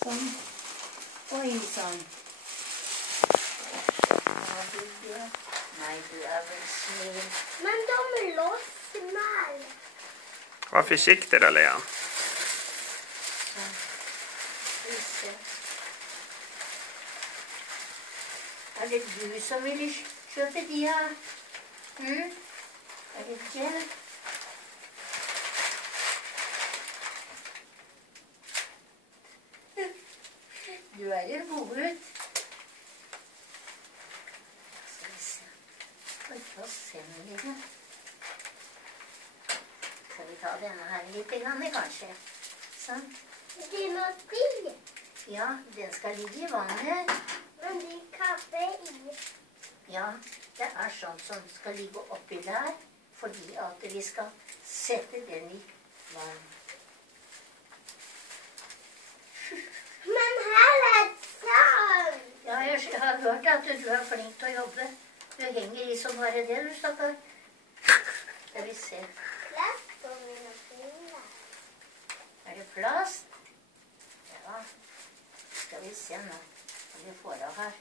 Sånn. Oi, sånn. Ja, nei, du vel snill. Men de låser meg. Var försiktig då, Leon. Er det du som vil kjøpe de, ja? Er det ikke? Du jo god ut. Skal vi se. Oi, hva sender vi det? Skal vi ta denne her litt grann, kanskje? Sånn. Det må spille. Ja, den skal ligge i vannet. Men det er kaffe i. Ja, det sånt som skal ligge oppi der, fordi at vi skal sette den i vann. Men her sånn. Ja, jeg har hørt at du flink til å jobbe. Du henger i som bare det, du stakkar. Skal vi se. Plast på mine fingre. Er det plast? Ja. Skal vi se nå hva vi får av her.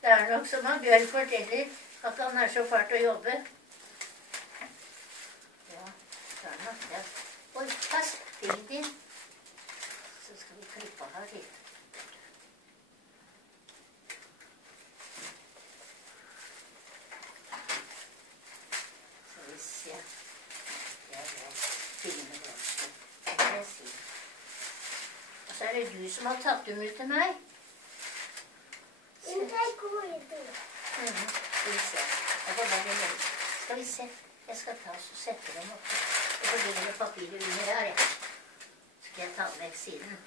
Det nok som han Bjørn forteller, at han så fælt å jobbe. Ja, det nok det. Oi, pass, fingeren din. Så skal vi klippe her litt. Skal vi se. Det fine blomster. Det vil jeg si. Og så det du som har tatt dem ut til meg. Skal vi se. Skal vi se. Jeg skal ta og sette dem opp. Og så ligger det papiret under her, ja. Så skal jeg ta vekk siden.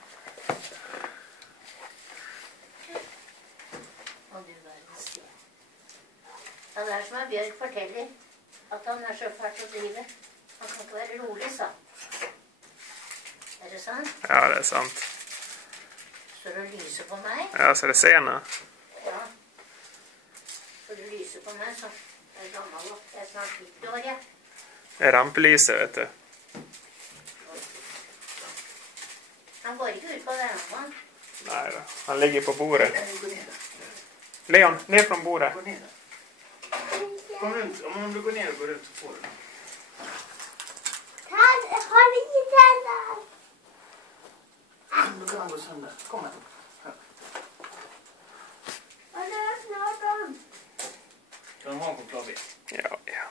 Og du verdens tid. Ja, det som Bjørk forteller, at han så fælt å drive. Han kan ikke være rolig, sa. Er det sant? Ja, det sant. Så du lyser på meg? Ja, så det ser nå. Ja. Så du lyser på meg, så jeg gammel opp. Jeg snart 90 år, ja. Det rampelyset, vet du. Han går ikke ut på denne mann. Nei da, han ligger på bordet. Leon, ned fra bordet. Gå ned. Kom rundt, om du går ned og går rundt, så får du den. Har vi ikke den der? Du kan gå søndag. Kom her. Og det snart om. Kan du ha den på klavir? Ja, ja.